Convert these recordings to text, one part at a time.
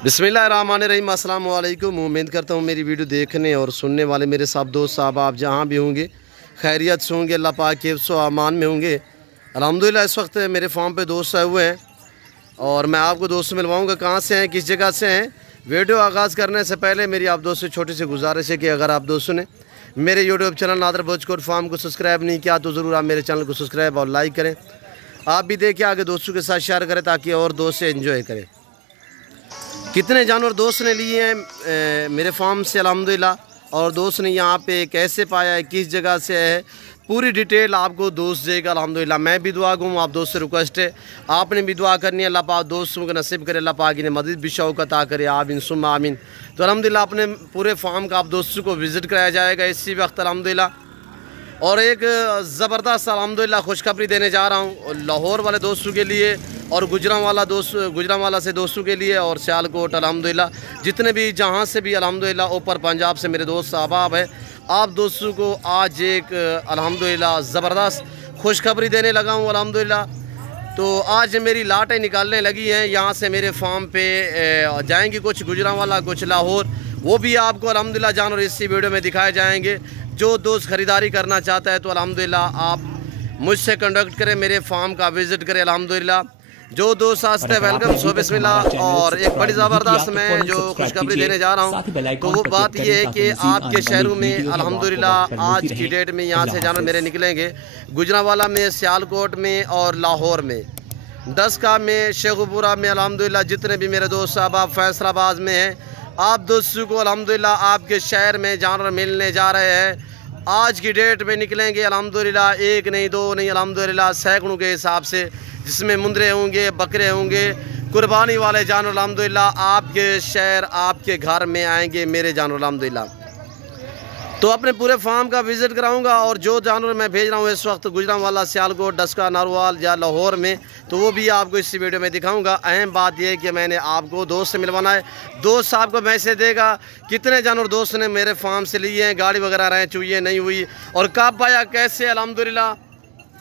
बिस्मिल्लाहिर्रहमानिर्रहीम। अस्सलाम वालेकुम। उम्मीद करता हूँ मेरी वीडियो देखने और सुनने वाले मेरे सब दोस्त साहब आप जहाँ भी होंगे खैरियत से होंगे, अल्लाह पाक के हिफ्ज़ व अमान में होंगे। अल्हम्दुलिल्लाह इस वक्त मेरे फार्म पे दोस्त आए हुए हैं और मैं आपको दोस्त मिलवाऊँगा कहाँ से हैं, किस जगह से हैं। वीडियो आगाज़ करने से पहले मेरी आप दोस्त से छोटी सी गुजारिश है कि अगर आप दोस्तों ने मेरे यूट्यूब चैनल नादर बचकोट फार्म को सब्सक्राइब नहीं किया तो ज़रूर आप मेरे चैनल को सब्सक्राइब और लाइक करें। आप भी देखिए, आगे दोस्तों के साथ शेयर करें ताकि और दोस्त से एंजॉय करें। कितने जानवर दोस्त ने लिए हैं मेरे फार्म से अल्हम्दुलिल्लाह, और दोस्त ने यहाँ पे कैसे पाया है, किस जगह से है, पूरी डिटेल आपको दोस्त देगा अल्हम्दुलिल्लाह। मैं भी दुआ दूँ, आप दोस्त से रिक्वेस्ट है आपने भी दुआ करनी है, अल्लाह पाक दोस्तों को नसीब करे, अल्लाह पाक ने मदद भी शौक़ अता करे, आमीन सुम्मा आमीन। तो अल्हम्दुलिल्लाह अपने पूरे फार्म का आप दोस्तों को विज़िट कराया जाएगा इसी वक्त अल्हम्दुलिल्लाह। और एक ज़बरदस्त अल्हम्दुलिल्लाह खुशखबरी देने जा रहा हूँ लाहौर वाले दोस्तों के लिए और गुजरांवाला से दोस्तों के लिए और सियालकोट अल्हम्दुलिल्लाह जितने भी जहाँ से भी अल्हम्दुलिल्लाह ऊपर पंजाब से मेरे दोस्त अहबाब है, आप दोस्तों को आज एक अल्हम्दुलिल्लाह ज़बरदस्त खुशखबरी देने लगा हूँ अल्हम्दुलिल्लाह। तो आज मेरी लाटें निकालने लगी हैं, यहाँ से मेरे फार्म पे जाएंगी कुछ गुजरांवाला कुछ लाहौर, वो भी आपको अल्हम्दुलिल्लाह जानवर इसी वीडियो में दिखाए जाएंगे। जो दोस्त ख़रीदारी करना चाहता है तो अल्हम्दुलिल्लाह आप मुझसे कॉन्टेक्ट करें, मेरे फार्म का विज़िट करें अल्हम्दुलिल्लाह। जो दोस्त आस्ते वेलकम सो बिस्मिल्लाह। और एक बड़ी ज़बरदस्त मैं जो खुशखबरी देने जा रहा हूँ तो वो बात ये है कि आपके शहरों में अल्हम्दुलिल्लाह आज की डेट में यहाँ से जानवर मेरे निकलेंगे गुजरांवाला में, सियालकोट में और लाहौर में, दसका में, शेखुपुरा में अल्हम्दुलिल्लाह। जितने भी मेरे दोस्त साहब फैसलाबाद में हैं, आप दोस्तों को अल्हम्दुलिल्लाह आपके शहर में जानवर मिलने जा रहे हैं। आज की डेट में निकलेंगे अल्हम्दुलिल्लाह, एक नहीं दो नहीं अल्हम्दुलिल्लाह सैकड़ों के हिसाब से, जिसमें मुंदरे होंगे, बकरे होंगे, कुर्बानी वाले जानवर अल्हम्दुलिल्लाह आपके शहर आपके घर में आएंगे मेरे जानवर अल्हम्दुलिल्लाह। तो अपने पूरे फार्म का विज़िट कराऊंगा और जो जानवर मैं भेज रहा हूँ इस वक्त गुजरांवाला, सियालकोट, डस्का, नारवाल या लाहौर में, तो वो भी आपको इसी वीडियो में दिखाऊंगा। अहम बात यह है कि मैंने आपको दोस्त से मिलवाना है, दोस्त साहब को मैसेज देगा कितने जानवर दोस्त ने मेरे फार्म से लिए हैं, गाड़ी वगैरह रहे चुई नहीं हुई और कब पाया, कैसे अल्हम्दुलिल्लाह,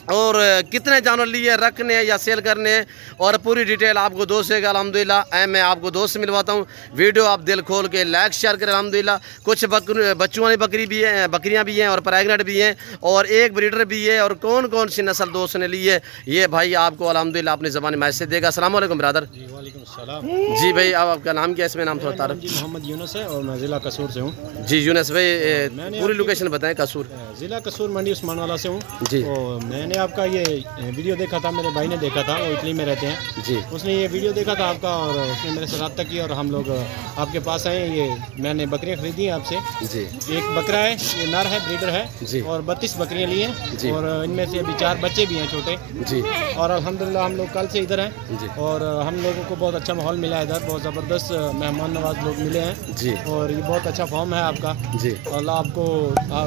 और कितने जानवर लिए, रखने हैं या सेल करने हैं, और पूरी डिटेल आपको दोस्त देगा अल्हम्दुलिल्लाह। मैं आपको दोस्त से मिलवाता हूँ, वीडियो आप दिल खोल के लाइक शेयर करें अल्हम्दुलिल्लाह। कुछ बच्चों वाली बकरी भी है, बकरियाँ भी हैं और प्रेगनेंट भी हैं और एक ब्रीडर भी है, और कौन कौन सी नस्ल दोस्त ने ली है ये भाई आपको अल्हम्दुलिल्लाह अपनी ज़बान में मैसेज देगा। अस्सलाम वालेकुम ब्रदर। जी भाई, अब आपका नाम क्या है? इसमें नाम थोड़ा तारफ़। जी मोहम्मद यूनुस है और मैं ज़िला कसूर से हूँ। जी यूनुस भाई, पूरी लोकेशन बताएं। कसूर, ज़िला कसूर, मंडी उस्मानवाला से हूँ जी। और मैंने आपका ये वीडियो देखा था, मेरे भाई ने देखा था, वो इटली में रहते हैं जी। उसने ये वीडियो देखा था आपका और उसने मेरे से रब्ता किया और हम लोग आपके पास आए। ये मैंने बकरियाँ खरीदी हैं आपसे जी। एक बकरा है, ये नर है, ब्रीडर है जी। और 32 बकरियाँ ली हैं और इनमें से अभी 4 बच्चे भी हैं छोटे जी। और अल्हम्दुलिल्लाह हम लोग कल से इधर हैं जी। और हम लोगों को बहुत अच्छा माहौल मिला है इधर, बहुत ज़बरदस्त मेहमान नवाज लोग मिले हैं जी। और ये बहुत अच्छा फॉर्म है आपका जी। अल्लाह आपको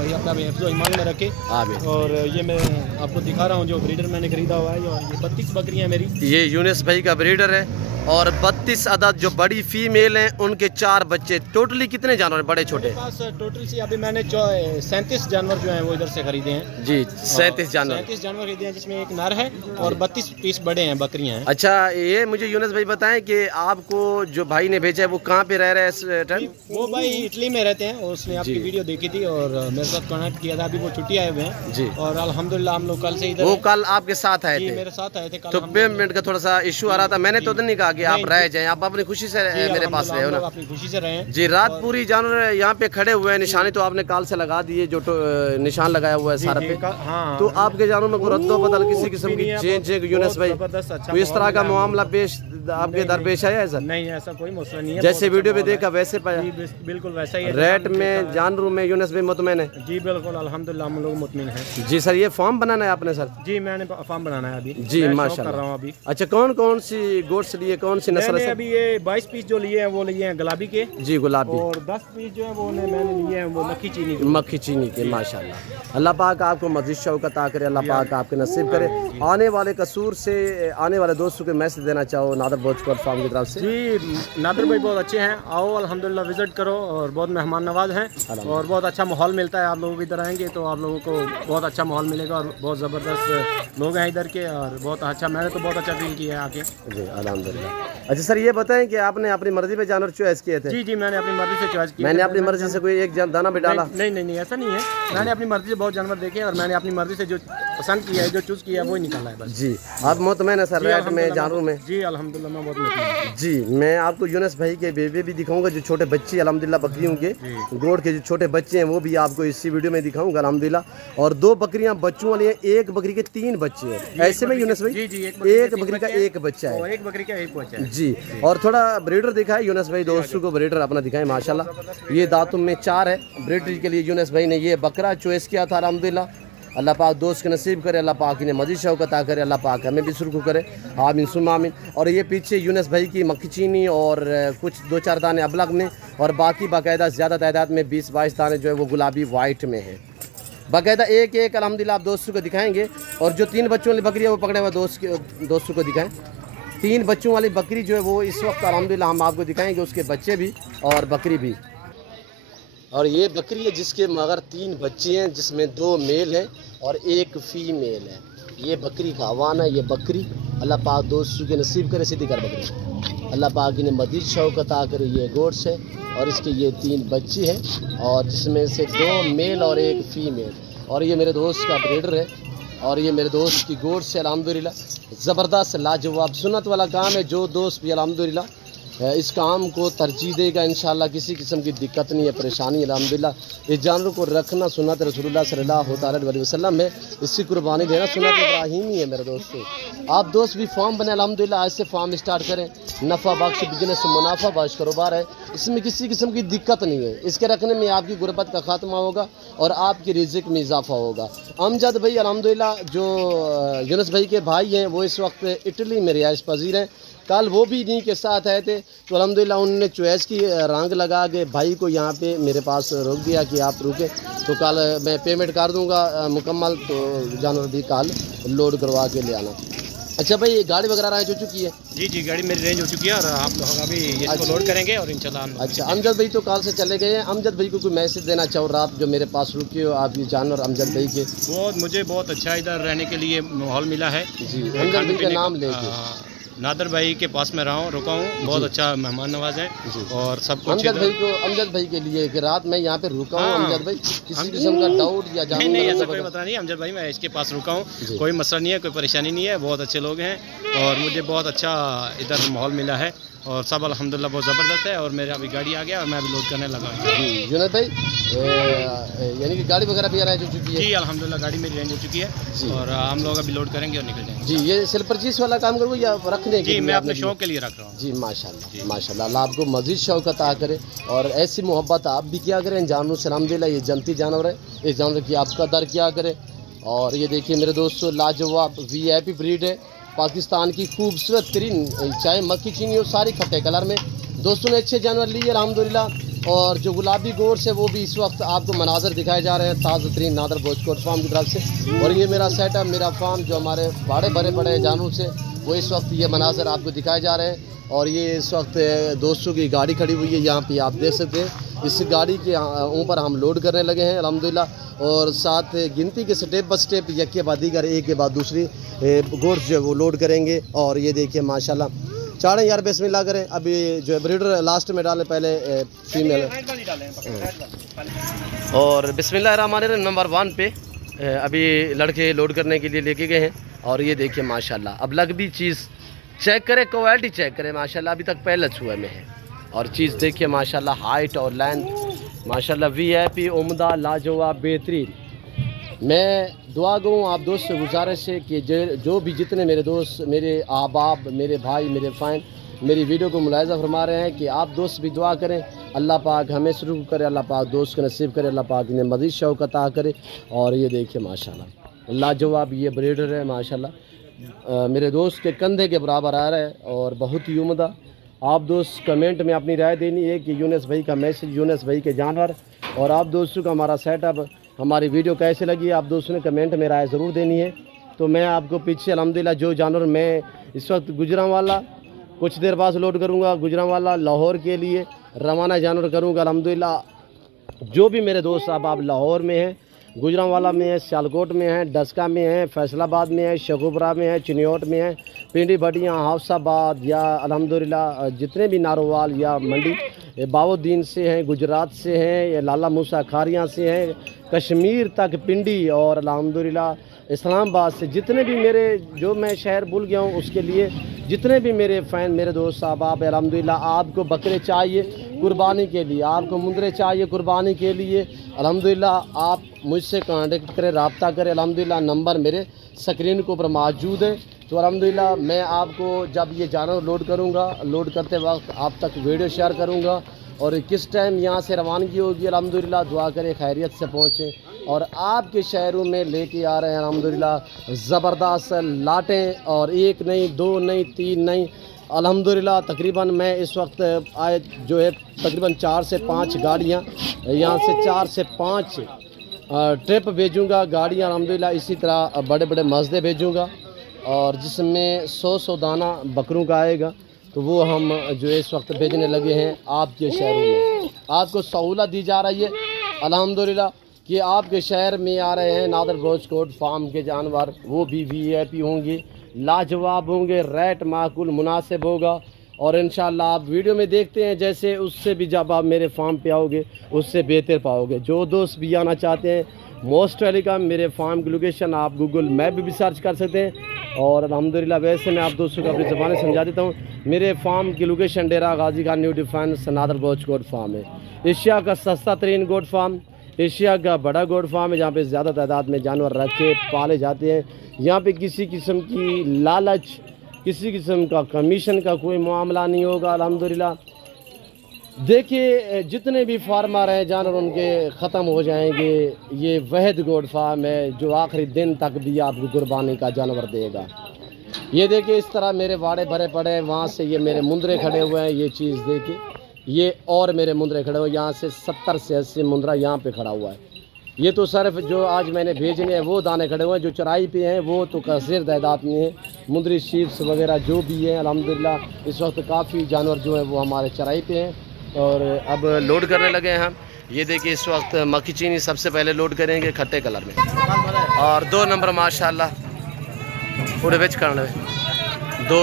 ये अपना हिफ्ज़ ईमान में रखे। आमीन। और ये मैं आपको दिखा रहा हूँ जो ब्रीडर मैंने खरीदा हुआ है, ये 32 बकरियाँ मेरी। ये यूनुस भाई का ब्रीडर है और 32 अदद जो बड़ी फीमेल हैं उनके 4 बच्चे। टोटली कितने जानवर बड़े छोटे? पास टोटल से अभी मैंने 37 जानवर जो हैं वो इधर से खरीदे हैं। जी 37 जानवर। 37 जानवर खरीदे हैं जिसमें एक नर है और 32 पीस बड़े हैं, बकरियाँ हैं। अच्छा, ये मुझे यूनुस भाई बताएं कि आपको जो भाई ने भेजा है वो कहाँ पे रह रहे हैं इस टाइम? वो भाई इटली में रहते हैं, उसने आपकी वीडियो देखी थी और मेरे साथ कनेक्ट किया था। अभी वो छुट्टी आए हुए हैं जी। और अल्हम्दुलिल्लाह हम लोग कल से इधर। वो कल आपके साथ आए थे? मेरे साथ आए थे कल। तो पेमेंट का थोड़ा सा इशू आ रहा था, मैंने तो नहीं कहा कि आप रह जाएं, आप अपनी खुशी से मेरे पास रहे हो ना? अपनी खुशी से रहे जी। रात पूरी जानवर यहाँ पे खड़े हुए हैं, निशानी तो आपने काल से लगा दी है, जो निशान लगाया हुआ है सारा पे। हाँ। तो आपके जानवर में रद्दो बदल किसी किस्म की चेंज यूनुस भाई, तो इस तरह का मामला पेश आपके दरपेश आया है सर? नहीं, ऐसा कोई मसला नहीं है, जैसे वीडियो में देखा वैसे पाया? बिल्कुल वैसा ही है। रेट में जानवरों में यूनुस भाई मुतमईन है? जी बिल्कुल अल्हम्दुलिल्लाह हम लोग मुतमईन हैं। जी सर, ये फॉर्म बनाना है आपने सर? जी मैंने फॉर्म बनाना है अभी। जी मैं माशाल्लाह कर रहा हूँ अभी। अच्छा, कौन कौन सी गोट्स लिए, कौन सी नस्ल है? अभी ये 22 पीस जो लिए हैं वो लिए हैं गुलाबी के। जी गुलाबी। और 10 पीस जो है वो मैंने लिए हैं वो मक्खी चीनी के। मक्खी चीनी के। माशाल्लाह, अल्लाह पाक आपको मज़ीद शौक़ अता करे, अल्लाह पाक आपके नसीब करे। आने वाले कसूर से आने वाले दोस्तों को मैसेज देना चाहो नादर बचकोट फार्म की तरफ से? जी नादर भाई बहुत अच्छे हैं, आओ अल्हम्दुलिल्लाह विजिट करो और बहुत मेहमान नवाज हैं और बहुत अच्छा माहौल मिलता है। आप लोग इधर आएंगे तो आप लोगों को बहुत अच्छा माहौल मिलेगा और बहुत ज़बरदस्त लोग हैं इधर के और बहुत अच्छा, मैंने तो बहुत अच्छा फील किया है आके। जी अल्हम्दुलिल्लाह। अच्छा सर, ये बताएं कि आपने अपनी मर्जी पे जानवर चॉइस किए थे? जी, मैंने अपनी मर्जी से चॉइस किया। मैंने अपनी मर्जी से कोई एक दाना भी डाला? नहीं, ऐसा नहीं है। मैंने अपनी मर्जी से बहुत जानवर देखे और मैंने अपनी मर्जी से जो पसंद किया है, जो चूज किया है, वो ही निकाला है बस। जी, आप मुतमईन है सर रेट में, जानवरों में? जी अल्हम्दुलिल्लाह मैं बहुत मुतमईन। जी, मैं आपको यूनुस भाई के बेबी भी दिखाऊंगा, जो छोटे बच्चे अल्हम्दुलिल्लाह बकरियों के गोड़ के जो छोटे बच्चे हैं वो भी आपको इसी वीडियो में दिखाऊंगा अल्हम्दुलिल्लाह। और 2 बकरियां बच्चों वाली हैं, एक बकरी के 3 बच्चे हैं, ऐसे में यूनुस भाई? जी, एक बकरी का एक बच्चा है। एक बकरी का एक बच्चा है जी। और थोड़ा ब्रीडर दिखाए यूनुस भाई, दोस्तों को ब्रीडर अपना दिखाएं। माशाल्लाह ये दांतों में 4 है। ब्रीडर के लिए यूनुस भाई ने ये बकरा चॉइस किया था अल्हम्दुलिल्लाह। अल्लाह पाक दोस्त के नसीब करे, अल्लाह पाक ने मजीद शौकत अता करे, अल्लाह पाक हमें भी सुरखू करे, आमीन सुम्मा आमीन। और ये पीछे यूनुस भाई की मक्खी चीनी और कुछ 2-4 दाने अबलग में, और बाकी बाकायदा ज़्यादा तादाद में 20-22 दाने जो है वो गुलाबी वाइट में है। बाकायदा एक एक अल्हम्दुलिल्लाह आप दोस्तों को दिखाएंगे। और जो 3 बच्चों वाली बकरी है वो पकड़े हुए दोस्तों को दिखाएं। 3 बच्चों वाली बकरी जो है वो इस वक्त अल्हम्दुलिल्लाह हम आपको दिखाएंगे, उसके बच्चे भी और बकरी भी। और ये बकरी है जिसके मगर 3 बच्चे हैं, जिसमें 2 मेल हैं और 1 फीमेल है। ये बकरी का आवान है। ये बकरी अल्लाह पाक दोस्तों के नसीब करे, सीधी कर बकरी अल्लाह पाक ने मजीद शौकत अता करे। ये गोड्स है और इसके ये 3 बच्चे हैं, और जिसमें से 2 मेल और 1 फीमेल। और ये मेरे दोस्त का ब्रीडर है, और ये मेरे दोस्त की गोड से अल्हम्दुलिल्लाह ज़बरदस्त लाजवाब सुन्नत वाला काम है। जो दोस्त भी अल्हम्दुलिल्लाह इस काम को तरजीह देगा इंशाल्लाह किसी किस्म की दिक्कत नहीं है, परेशानी है। अल्हम्दुलिल्लाह इस जानवर को रखना सुन्नत रसूलुल्लाह सल्लल्लाहु अलैहि वसल्लम है, इसकी कुर्बानी देना सुन्नत इब्राहीमी है। मेरे दोस्तों, आप दोस्त भी फार्म बने अल्हम्दुलिल्लाह, आज से फार्म स्टार्ट करें। नफ़ा बख्श बिजनेस मुनाफा बख्श कारोबार है, इसमें किसी किस्म की दिक्कत नहीं है। इसके रखने में आपकी गुर्बत का खात्मा होगा और आपकी रिज़्क़ में इजाफा होगा। अमजद भाई अल्हम्दुलिल्लाह जो यूनुस भाई के भाई हैं वो इस वक्त इटली में रिहाइश पजीर हैं। कल वो भी इन्हीं के साथ आए थे, तो अल्हम्दुलिल्लाह उन्होंने चॉइस की, रंग लगा के भाई को यहाँ पे मेरे पास रोक दिया कि आप रुके, तो कल मैं पेमेंट कर दूँगा मुकम्मल, तो जानवर भी कल लोड करवा के ले आना। अच्छा भाई, गाड़ी वगैरह रेंज हो चुकी है? जी गाड़ी मेरी रेंज हो चुकी है और आप लोग अभी इसको लोड करेंगे और इंशाल्लाह। अच्छा, अमजद भाई तो कल से चले गए हैं। अमजद भाई को कोई मैसेज देना चाहो, आप जो मेरे पास रुके हो, आप ये जानवर अमजद भाई के? मुझे बहुत अच्छा इधर रहने के लिए माहौल मिला है। जी, अमजद भाई का नाम लेके नादर भाई के पास में रुका हूँ, बहुत अच्छा मेहमान नवाज है और सब कुछ। अमजद भाई के लिए कि रात में यहाँ पे रुका हूँ। अमजद भाई किसी किस्म का डाउट या नहीं ऐसा कोई पता नहीं। अमजद भाई मैं इसके पास रुका हूँ, कोई मसला नहीं है, कोई परेशानी नहीं है, बहुत अच्छे लोग हैं और मुझे बहुत अच्छा इधर माहौल मिला है और सब अल्हम्दुलिल्लाह बहुत ज़बरदस्त है। और मेरा अभी गाड़ी आ गया और मैं अभी लोड करने लगा हूँ। जी यूनुस भाई, यानी कि गाड़ी वगैरह भी अरेंज हो चुकी है? जी अल्हम्दुलिल्लाह गाड़ी मेरी रेंज हो चुकी है और हम लोग अभी लोड करेंगे और निकल जाएंगे। जी, ये सेल परचेज वाला काम करूँ या रखने के? जी मैं अपने शौक के लिए रख रहा हूँ। जी माशाल्लाह माशाल्लाह, अल्लाह आपको मजीद शौक अता करे और ऐसी मोहब्बत आप भी क्या करें जानवर से। अल्हम्दुलिल्लाह ये जनती जानवर है, इस जानवर की आप कदर क्या करें। और ये देखिए मेरे दोस्तों, लाजवाब VIP ब्रीड है, पाकिस्तान की खूबसूरत तरीन, चाहे मक्खी चीनी हो, सारी खट्टे कलर में। दोस्तों ने अच्छे जानवर लिए अल्हम्दुलिल्लाह। और जो गुलाबी गोड्स है वो भी इस वक्त आपको मनाजर दिखाए जा रहे हैं ताज़ा तरीन नादर बोचकोट फार्म की तरफ से। और ये मेरा सेटअप, मेरा फार्म जो हमारे बड़े बड़े जानवर से वो इस वक्त ये मनाजर आपको दिखाए जा रहे हैं। और ये इस वक्त दोस्तों की गाड़ी खड़ी हुई है, यहाँ पे आप देख सकते हैं। इस गाड़ी के ऊपर हम लोड करने लगे हैं अल्हम्दुलिल्लाह, और साथ गिनती के स्टेप बाय स्टेप एक के बाद दीगर, एक के बाद दूसरी गोड्स जो है वो लोड करेंगे। और ये देखिए माशाल्लाह, चाड़े यार बिस्मिल्लाह करें। अभी जो है ब्रीडर लास्ट में डाले, पहले फीमेल और बिस्मिल्लाह रहमान रहीम नंबर 1 पे अभी लड़के लोड करने के लिए लेके गए हैं। और ये देखिए माशाल्लाह, अब लग भी चीज़ चेक करें, क्वालिटी चेक करें माशाल्लाह, अभी तक पहले छुए में है। और चीज़ देखिए माशाल्लाह, हाइट और लेंथ माशाल्लाह VIP उम्दा लाजवाब बेहतरीन। मैं दुआ गूँ आप दोस्त से गुजारिश है कि जो भी जितने मेरे दोस्त, मेरे अहबाब, मेरे भाई, मेरे फ़ैन मेरी वीडियो को मुलाहिज़ा फरमा रहे हैं कि आप दोस्त भी दुआ करें, अल्लाह पाक हमें शुरू करे, अल्लाह पाक दोस्त को नसीब करे, अल्लाह पाक ने मज़ीद शौक़ अता करे। और ये देखिए माशाल्लाह लाजवाब ये ब्रीडर है माशाल्लाह, मेरे दोस्त के कंधे के बराबर आ रहा है और बहुत ही उम्दा। आप दोस्त कमेंट में अपनी राय देनी है कि यूनुस भाई का मैसेज, यूनुस भाई के जानवर और आप दोस्तों का हमारा सेटअप, हमारी वीडियो कैसे लगी, आप दोस्तों ने कमेंट में राय ज़रूर देनी है। तो मैं आपको पीछे अल्हम्दुलिल्लाह जो जानवर मैं इस वक्त गुजरांवाला कुछ देर बाद लोड करूँगा, गुजरांवाला लाहौर के लिए रवाना जानवर करूँगा अल्हम्दुलिल्लाह। जो भी मेरे दोस्त आप लाहौर में हैं, गुजरांवाला में है, सियालकोट में है, डस्का में है, फैसलाबाद में है, शगुफरा में है, चिन्योट में है, पिंडी भटियाँ, हाउसाबाद या अल्हम्दुलिल्लाह जितने भी नारोवाल या मंडी बाउद्दीन से हैं, गुजरात से हैं, या लाला मूसा खारियाँ से हैं, कश्मीर तक पिंडी और अल्हम्दुलिल्लाह इस्लामाबाद से जितने भी मेरे जो मैं शहर भूल गया हूँ उसके लिए जितने भी मेरे फ़ैन मेरे दोस्त साहब अल्हम्दुलिल्लाह आपको बकरे चाहिए कुर्बानी के लिए, आपको मुंदरे चाहिए कुर्बानी के लिए, अल्हम्दुलिल्लाह आप मुझसे कांटेक्ट करें, रब्ता करें। अल्हम्दुलिल्लाह नंबर मेरे स्क्रीन के ऊपर मौजूद है। तो अल्हम्दुलिल्लाह मैं आपको जब ये जानवर लोड करूँगा, लोड करते वक्त आप तक वीडियो शेयर करूँगा और किस टाइम यहाँ से रवानगी होगी। अल्हम्दुलिल्लाह दुआ करें खैरियत से पहुँचें और आपके शहरों में लेके आ रहे हैं अल्हम्दुलिल्लाह ज़बरदस्त लाटें, और एक नहीं, दो नहीं, तीन नहीं, अल्हम्दुलिल्लाह तकरीबन मैं इस वक्त आए जो है तकरीबन 4 से 5 गाड़ियाँ यहाँ से 4 से 5 ट्रिप भेजूँगा गाड़ियाँ अल्हम्दुलिल्लाह। इसी तरह बड़े बड़े मज़दे भेजूँगा और जिसमें 100 दाना बकरों का आएगा। तो वो हम जो है इस वक्त भेजने लगे हैं आपके शहरों में। आपको सहूलत दी जा रही है अल्हम्दुलिल्लाह कि आपके शहर में आ रहे हैं नादर बलोच फार्म के जानवर, वो भी VIP होंगे, लाजवाब होंगे, रेट माकूल मुनासिब होगा और इंशाल्लाह आप वीडियो में देखते हैं जैसे उससे भी जब आप मेरे फार्म पे आओगे उससे बेहतर पाओगे। जो दोस्त भी आना चाहते हैं मोस्ट वेलकम। मेरे फार्म की लोकेशन आप गूगल मैप भी सर्च कर सकते हैं और अल्हम्दुलिल्लाह वैसे मैं आप दोस्तों को अपनी ज़बान समझा देता हूँ। मेरे फार्म की location Dera Ghazi Khan new defence Nadir Baloch goat farm है। एशिया का सस्ता तरीन गोट फार्म, एशिया का बड़ा गोट फार्म है जहाँ पे ज़्यादा तादाद में जानवर रखे पाले जाते हैं। यहाँ पे किसी किस्म की लालच, किसी किस्म का कमीशन का कोई मामला नहीं होगा अल्हम्दुलिल्लाह। देखिए जितने भी फार्मर हैं जानवर उनके ख़त्म हो जाएंगे। ये वहद गोट फार्म है जो आखिरी दिन तक भी आपको कुर्बानी का जानवर देगा। ये देखिए इस तरह मेरे वाड़े भरे पड़े हैं, वहाँ से ये मेरे मुंदरे खड़े हुए हैं। ये चीज़ देखिए, ये और मेरे मुंदरे खड़े हुए, यहाँ से 70 से 80 मुंदरा यहाँ पे खड़ा हुआ है। ये तो सिर्फ जो आज मैंने भेजने हैं वो दाने खड़े हुए हैं, जो चराई पे हैं वो तो कसीर तादाद में है। मुंदरी शीप्स वगैरह जो भी हैं अल्हम्दुलिल्लाह इस वक्त काफ़ी जानवर जो हैं वो हमारे चराई पे हैं और अब लोड करने लगे हैं हम। ये देखिए इस वक्त मक्खी चीनी सबसे पहले लोड करेंगे खट्टे कलर में और 2 नंबर माशाल्लाह पूरे बेच करने में 2।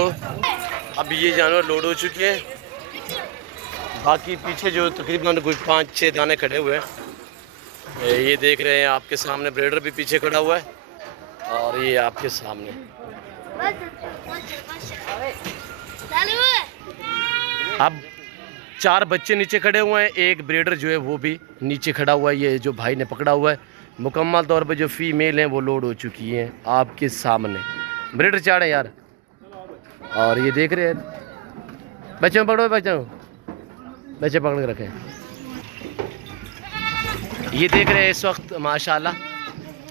अब ये जानवर लोड हो चुके हैं, बाकी पीछे जो तकरीबन कुछ 5-6 दाने खड़े हुए हैं। ये देख रहे हैं आपके सामने ब्रेडर भी पीछे खड़ा हुआ है और ये आपके सामने अब 4 बच्चे नीचे खड़े हुए हैं, एक ब्रीडर जो है वो भी नीचे खड़ा हुआ है। ये जो भाई ने पकड़ा हुआ है मुकम्मल तौर पे जो फीमेल हैं वो लोड हो चुकी हैं आपके सामने। ब्रीडर चाड़े यार, और ये देख रहे हैं बच्चों पकड़ो, बच्चे पकड़ के रखें। ये देख रहे हैं इस वक्त माशाल्लाह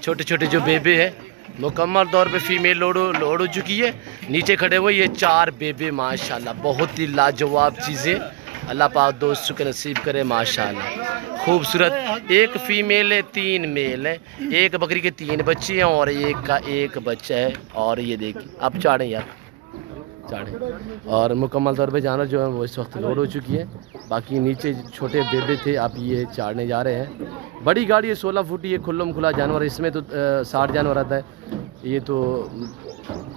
छोटे छोटे जो बेबे है मुकम्मल तौर पे फीमेल लोड हो चुकी है। नीचे खड़े हुए ये 4 बेबे माशाल्लाह, बहुत ही लाजवाब चीज़ें अल्लाह पाक दोस्तों के नसीब करे माशाल्लाह। खूबसूरत, एक फीमेल है 3 मेल है, एक बकरी के 3 बच्चे हैं और एक का 1 बच्चा है। और ये देखिए अब चाड़ें यार, चाड़ें। और मुकम्मल तौर पे जानवर जो है वो इस वक्त लोड हो चुकी है। बाकी नीचे छोटे बेबे थे अब ये चाड़ने जा रहे हैं। बड़ी गाड़ी है 16 फुट, ये खुल्लम खुला जानवर, इसमें तो 60 जानवर आता है। ये तो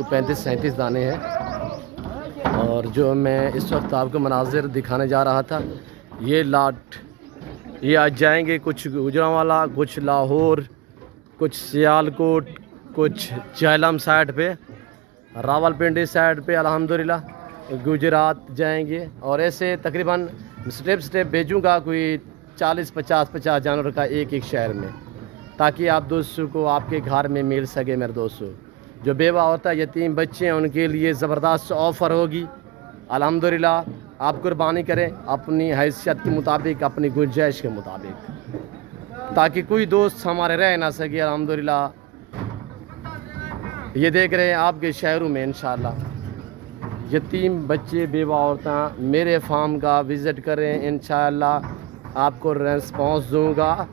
35-37 दाने हैं। और जो मैं इस वक्त आपको मनाजिर दिखाने जा रहा था, ये लाट ये आज जाएंगे कुछ गुजरांवाला, कुछ लाहौर, कुछ सियालकोट, कुछ झेलम साइड पे, रावलपिंडी साइड पे अल्हम्दुलिल्लाह गुजरात जाएंगे। और ऐसे तकरीबन स्टेप भेजूँगा कोई 40-50 जानवर का एक शहर में, ताकि आप दोस्तों को आपके घर में मिल सके। मेरे दोस्तों जो बेवा होता है, यतीम बच्चे हैं, उनके लिए ज़बरदस्त ऑफ़र होगी अल्हम्दुलिल्लाह। आप कुर्बानी करें अपनी हैसियत के मुताबिक, अपनी गुंजाइश के मुताबिक, ताकि कोई दोस्त हमारे रह ना सके अल्हम्दुलिल्लाह। ये देख रहे हैं आपके शहरों में इंशाल्लाह यतीम बच्चे, बेवा औरतें मेरे फार्म का विज़िट करें, इंशाल्लाह आपको रेस्पॉन्स दूँगा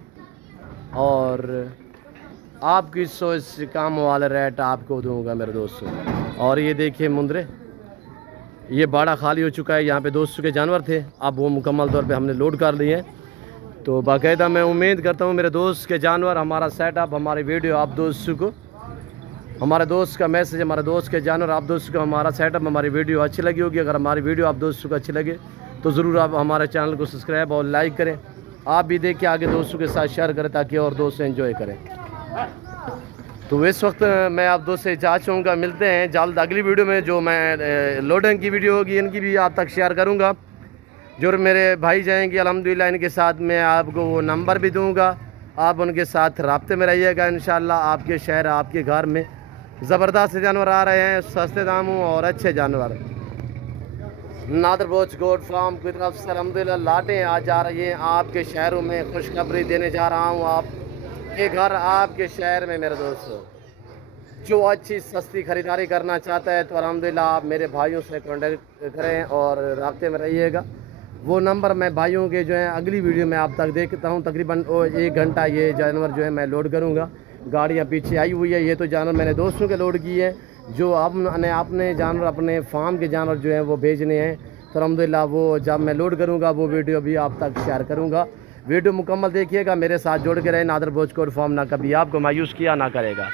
और आपकी सोच से कम वाला रेट आपको दूंगा मेरे दोस्तों। और ये देखिए मुंदरे, ये बाड़ा खाली हो चुका है, यहाँ पे दोस्तों के जानवर थे, अब वो मुकम्मल तौर पे हमने लोड कर लिए हैं। तो बाकायदा मैं उम्मीद करता हूँ मेरे दोस्त के जानवर, हमारा सेटअप, हमारी वीडियो आप दोस्तों को, हमारे दोस्त का मैसेज, हमारे दोस्त के जानवर आप दोस्तों को हमारा सेटअप, हमारी वीडियो अच्छी लगी होगी। अगर हमारी वीडियो आप दोस्तों को अच्छी लगे तो ज़रूर आप हमारे चैनल को सब्सक्राइब और लाइक करें। आप भी देखिए, आगे दोस्तों के साथ शेयर करें ताकि और दोस्त एंजॉय करें। तो इस वक्त मैं आप दोस्त से इजाज़त चाहूँगा, मिलते हैं जल्द अगली वीडियो में। जो मैं लोडिंग की वीडियो होगी इनकी भी आप तक शेयर करूँगा। जो मेरे भाई जाएंगे अल्हम्दुलिल्लाह, इनके साथ मैं आपको वो नंबर भी दूँगा, आप उनके साथ राब्ते में रहिएगा। इंशाल्लाह आपके शहर, आपके घर में ज़बरदस्त जानवर आ रहे हैं, सस्ते दामों और अच्छे जानवर। नादर बलोच गोट फार्म की तरफ से अल्हम्दुलिल्लाह लाटें आ जा रही हैं आपके शहरों में। खुशखबरी देने जा रहा हूँ आपके घर, आपके शहर में मेरे दोस्तों। जो अच्छी सस्ती ख़रीदारी करना चाहता है तो अल्हम्दुलिल्लाह आप मेरे भाइयों से कॉन्टेक्ट करें और राब्ते में रहिएगा। वो नंबर मैं भाइयों के जो है अगली वीडियो में आप तक देखता हूँ। तकरीबन 1 घंटा ये जानवर जो है मैं लोड करूँगा। गाड़ियाँ पीछे आई हुई है, ये तो जानवर मैंने दोस्तों के लोड किए हैं। जो अपने जानवर, अपने फार्म के जानवर जो हैं वो भेजने हैं, तो अल्हम्दुलिल्लाह वो जब मैं लोड करूँगा वो वीडियो भी आप तक शेयर करूँगा। वीडियो मुकम्मल देखिएगा, मेरे साथ जोड़ के रहे। नादर बलोच गोट फार्म ना कभी आपको मायूस किया ना करेगा।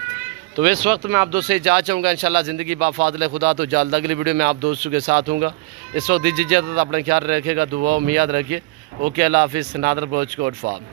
तो इस वक्त मैं आप दोस्तों से इजाज़त चाहूँगा, इंशाल्लाह ज़िंदगी बाफ़ाज़िल खुदा। तो जल्द अगली वीडियो में आप दोस्तों के साथ हूँगा। इस वक्त दीजिए इजाज़त, अपना ख्याल रखिएगा, दुआ में याद रखिए। ओके, अल्लाह हाफ़िज़। Nadir Baloch goat farm.